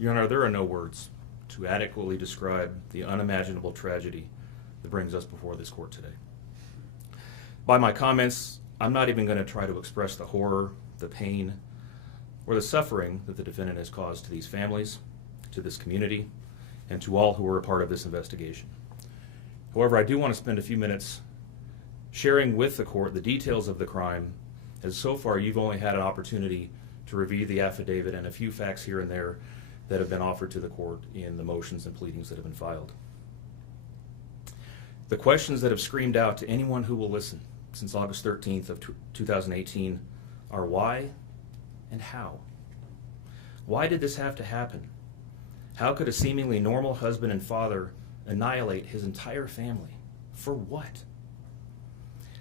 Your Honor, there are no words to adequately describe the unimaginable tragedy that brings us before this court today. By my comments, I'm not even going to try to express the horror, the pain, or the suffering that the defendant has caused to these families, to this community, and to all who were a part of this investigation. However, I do want to spend a few minutes sharing with the court the details of the crime, as so far you've only had an opportunity to review the affidavit and a few facts here and there that have been offered to the court in the motions and pleadings that have been filed. The questions that have screamed out to anyone who will listen since August 13th of 2018 are why and how? Why did this have to happen? How could a seemingly normal husband and father annihilate his entire family? For what?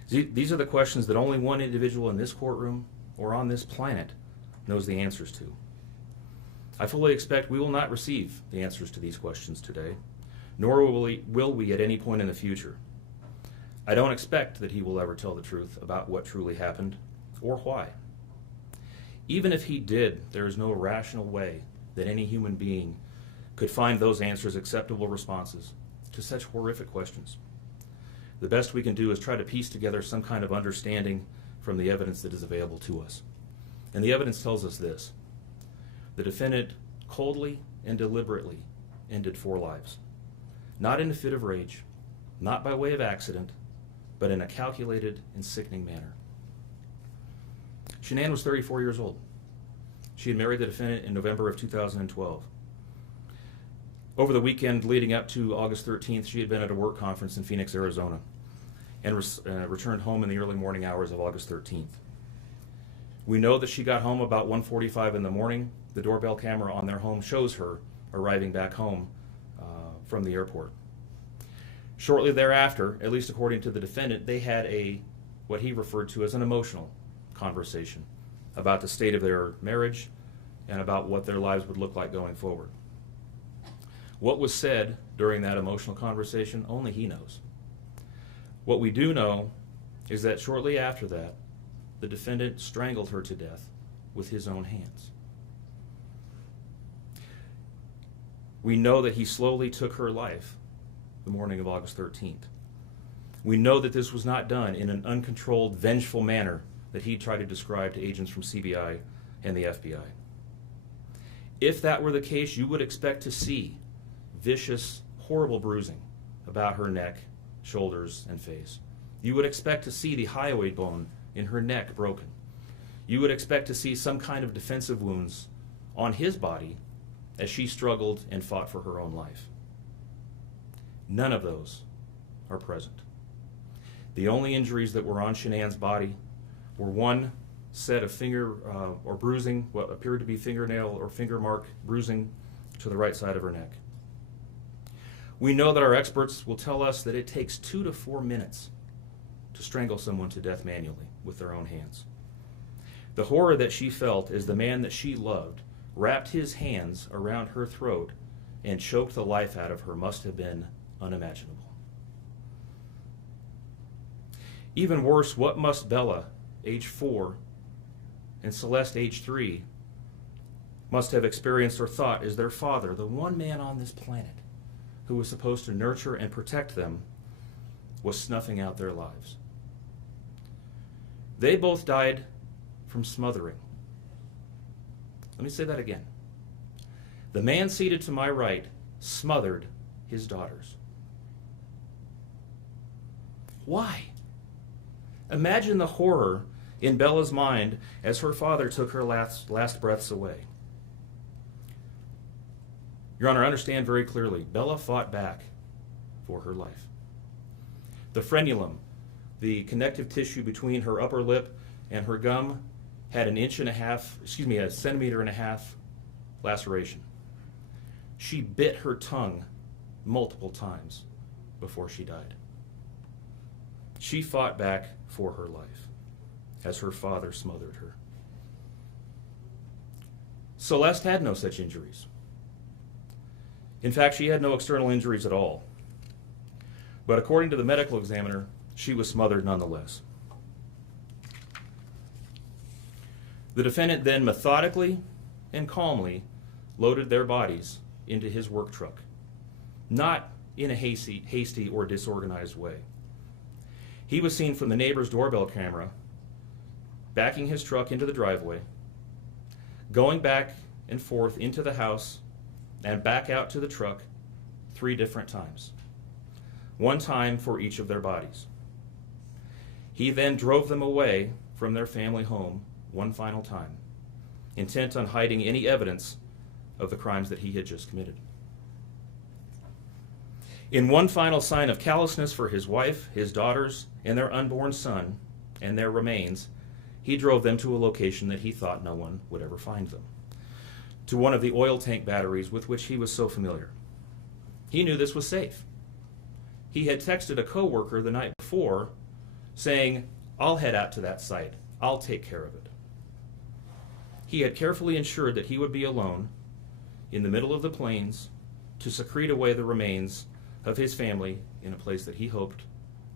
These are the questions that only one individual in this courtroom or on this planet knows the answers to. I fully expect we will not receive the answers to these questions today, nor will we at any point in the future. I don't expect that he will ever tell the truth about what truly happened or why. Even if he did, there is no rational way that any human being could find those answers acceptable responses to such horrific questions. The best we can do is try to piece together some kind of understanding from the evidence that is available to us. And the evidence tells us this: the defendant coldly and deliberately ended 4 lives, not in a fit of rage, not by way of accident, but in a calculated and sickening manner. Shanann was 34 years old. She had married the defendant in November of 2012. Over the weekend leading up to August 13th, she had been at a work conference in Phoenix, Arizona, and returned home in the early morning hours of August 13th. We know that she got home about 1:45 in the morning. The doorbell camera on their home shows her arriving back home from the airport. Shortly thereafter, at least according to the defendant, they had what he referred to as an emotional conversation about the state of their marriage and about what their lives would look like going forward. What was said during that emotional conversation, only he knows. What we do know is that shortly after that, the defendant strangled her to death with his own hands. We know that he slowly took her life the morning of August 13th. We know that this was not done in an uncontrolled, vengeful manner that he tried to describe to agents from CBI and the FBI. If that were the case, you would expect to see vicious, horrible bruising about her neck, shoulders, and face. You would expect to see the hyoid bone in her neck broken. You would expect to see some kind of defensive wounds on his body as she struggled and fought for her own life. None of those are present. The only injuries that were on Shanann's body were one set of finger or bruising, what appeared to be fingernail or finger mark bruising to the right side of her neck. We know that our experts will tell us that it takes 2 to 4 minutes to strangle someone to death manually with their own hands. The horror that she felt as the man that she loved wrapped his hands around her throat and choked the life out of her must have been unimaginable. Even worse, what must Bella, age 4, and Celeste, age 3, must have experienced or thought as their father, the one man on this planet who was supposed to nurture and protect them, was snuffing out their lives. They both died from smothering. Let me say that again. The man seated to my right smothered his daughters. Why? Imagine the horror in Bella's mind as her father took her last breaths away. Your Honor, understand very clearly, Bella fought back for her life. The frenulum, the connective tissue between her upper lip and her gum, had a centimeter and a half laceration. She bit her tongue multiple times before she died. She fought back for her life as her father smothered her. Celeste had no such injuries. In fact, she had no external injuries at all. But according to the medical examiner, she was smothered nonetheless. The defendant then methodically and calmly loaded their bodies into his work truck, not in a hasty or disorganized way. He was seen from the neighbor's doorbell camera backing his truck into the driveway, going back and forth into the house and back out to the truck 3 different times, 1 time for each of their bodies. He then drove them away from their family home 1 final time, intent on hiding any evidence of the crimes that he had just committed. In one final sign of callousness for his wife, his daughters, and their unborn son, and their remains, he drove them to a location that he thought no one would ever find them, to one of the oil tank batteries with which he was so familiar. He knew this was safe. He had texted a coworker the night before saying, "I'll head out to that site. I'll take care of it." He had carefully ensured that he would be alone in the middle of the plains to secrete away the remains of his family in a place that he hoped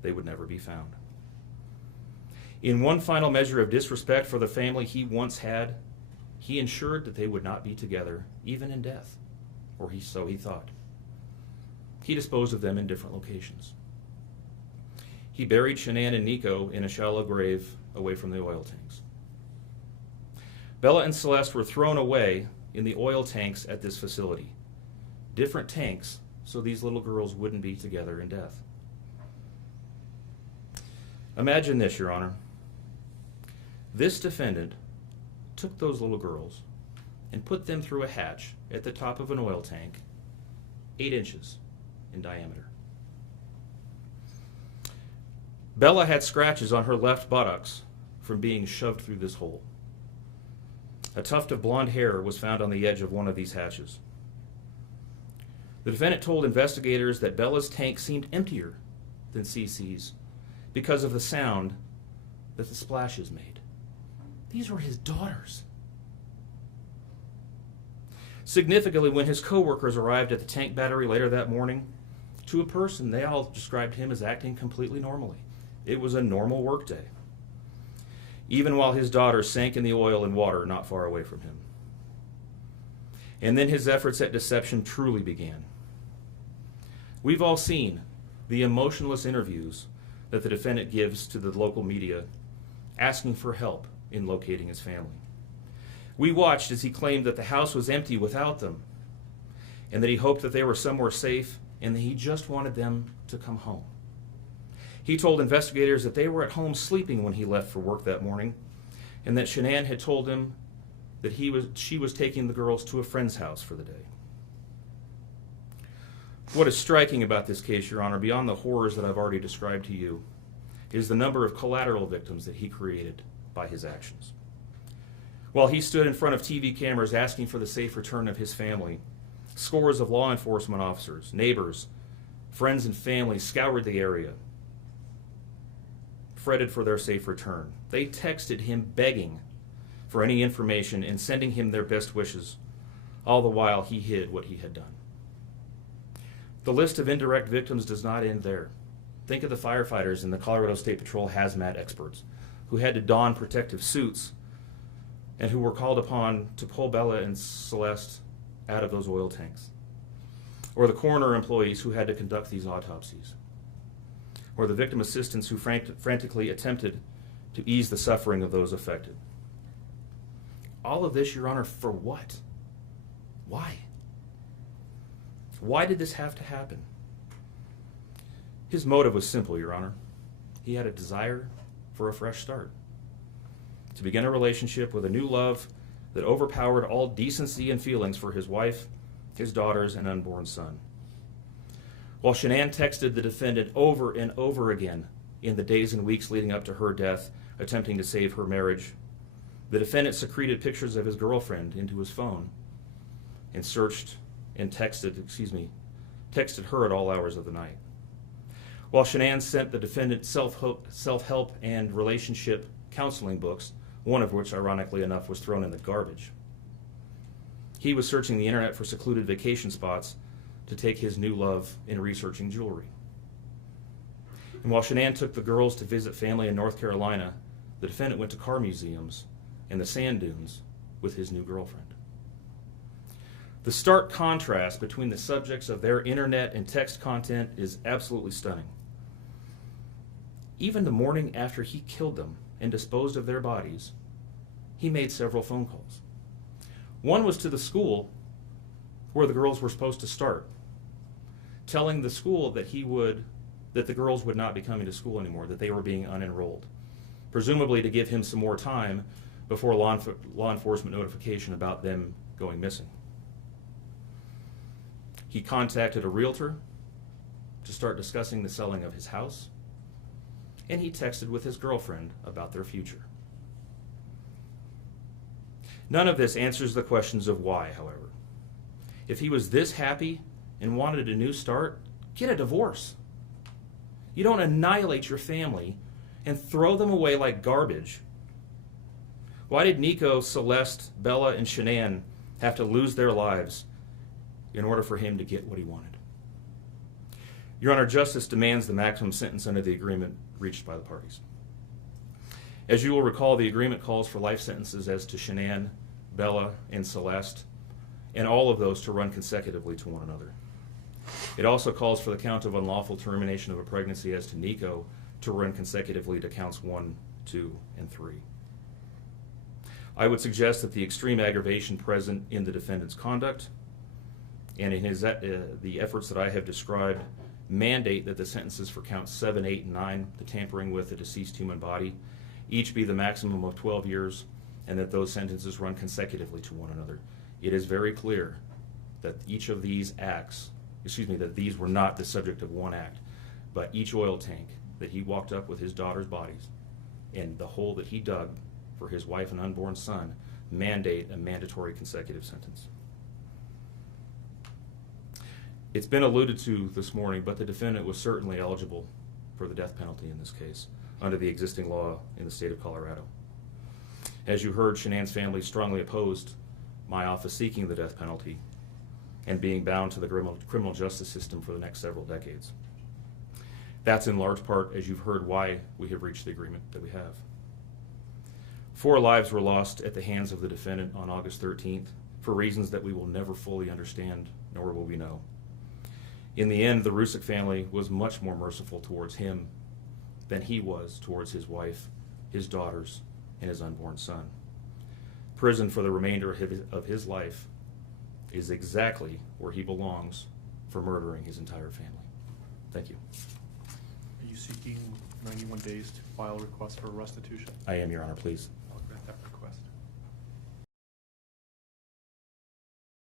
they would never be found. In one final measure of disrespect for the family he once had, he ensured that they would not be together, even in death, or so he thought. He disposed of them in different locations. He buried Shanann and Nico in a shallow grave away from the oil tanks. Bella and Celeste were thrown away in the oil tanks at this facility. Different tanks, so these little girls wouldn't be together in death. Imagine this, Your Honor. This defendant took those little girls and put them through a hatch at the top of an oil tank, 8 inches in diameter. Bella had scratches on her left buttocks from being shoved through this hole. A tuft of blonde hair was found on the edge of one of these hatches. The defendant told investigators that Bella's tank seemed emptier than CC's because of the sound that the splashes made. These were his daughters. Significantly, when his co-workers arrived at the tank battery later that morning, to a person, they all described him as acting completely normally. It was a normal workday, even while his daughters sank in the oil and water not far away from him. And then his efforts at deception truly began. We've all seen the emotionless interviews that the defendant gives to the local media, asking for help in locating his family. We watched as he claimed that the house was empty without them, and that he hoped that they were somewhere safe, and that he just wanted them to come home. He told investigators that they were at home sleeping when he left for work that morning, and that Shanann had told him that she was taking the girls to a friend's house for the day. What is striking about this case, Your Honor, beyond the horrors that I've already described to you, is the number of collateral victims that he created by his actions. While he stood in front of TV cameras asking for the safe return of his family, scores of law enforcement officers, neighbors, friends, and family scoured the area, fretted for their safe return. They texted him begging for any information and sending him their best wishes, all the while he hid what he had done. The list of indirect victims does not end there. Think of the firefighters and the Colorado State Patrol hazmat experts who had to don protective suits and who were called upon to pull Bella and Celeste out of those oil tanks. Or the coroner employees who had to conduct these autopsies. Or the victim assistants who frantically attempted to ease the suffering of those affected. All of this, Your Honor, for what? Why? Why did this have to happen? His motive was simple, Your Honor. He had a desire for a fresh start, to begin a relationship with a new love that overpowered all decency and feelings for his wife, his daughters, and unborn son. While Shanann texted the defendant over and over again in the days and weeks leading up to her death, attempting to save her marriage, the defendant secreted pictures of his girlfriend into his phone and searched and texted her at all hours of the night. While Shanann sent the defendant self-help and relationship counseling books, one of which, ironically enough, was thrown in the garbage, he was searching the internet for secluded vacation spots to take his new love in researching jewelry. And while Shanann took the girls to visit family in North Carolina, the defendant went to car museums and the sand dunes with his new girlfriend. The stark contrast between the subjects of their internet and text content is absolutely stunning. Even the morning after he killed them and disposed of their bodies, he made several phone calls. One was to the school where the girls were supposed to start, telling the school that the girls would not be coming to school anymore, that they were being unenrolled, presumably to give him some more time before law enforcement notification about them going missing. He contacted a realtor to start discussing the selling of his house, and he texted with his girlfriend about their future. None of this answers the questions of why, however. If he was this happy and wanted a new start, get a divorce. You don't annihilate your family and throw them away like garbage. Why did Nico, Celeste, Bella, and Shanann have to lose their lives in order for him to get what he wanted? Your Honor, justice demands the maximum sentence under the agreement reached by the parties. As you will recall, the agreement calls for life sentences as to Shanann, Bella, and Celeste, and all of those to run consecutively to one another. It also calls for the count of unlawful termination of a pregnancy as to Nico to run consecutively to counts 1, 2, and 3. I would suggest that the extreme aggravation present in the defendant's conduct and in the efforts that I have described mandate that the sentences for counts 7, 8, and 9, the tampering with a deceased human body, each be the maximum of 12 years, and that those sentences run consecutively to one another. It is very clear that each of these acts, that these were not the subject of one act, but each oil tank that he walked up with his daughter's bodies and the hole that he dug for his wife and unborn son mandate a mandatory consecutive sentence. It's been alluded to this morning, but the defendant was certainly eligible for the death penalty in this case under the existing law in the state of Colorado. As you heard, Shanann's family strongly opposed my office seeking the death penalty and being bound to the criminal justice system for the next several decades. That's in large part, as you've heard, why we have reached the agreement that we have. 4 lives were lost at the hands of the defendant on August 13th for reasons that we will never fully understand, nor will we know. In the end, the Rusick family was much more merciful towards him than he was towards his wife, his daughters, and his unborn son. Prison for the remainder of his life is exactly where he belongs for murdering his entire family. Thank you. Are you seeking 91 days to file a request for restitution? I am, Your Honor, please.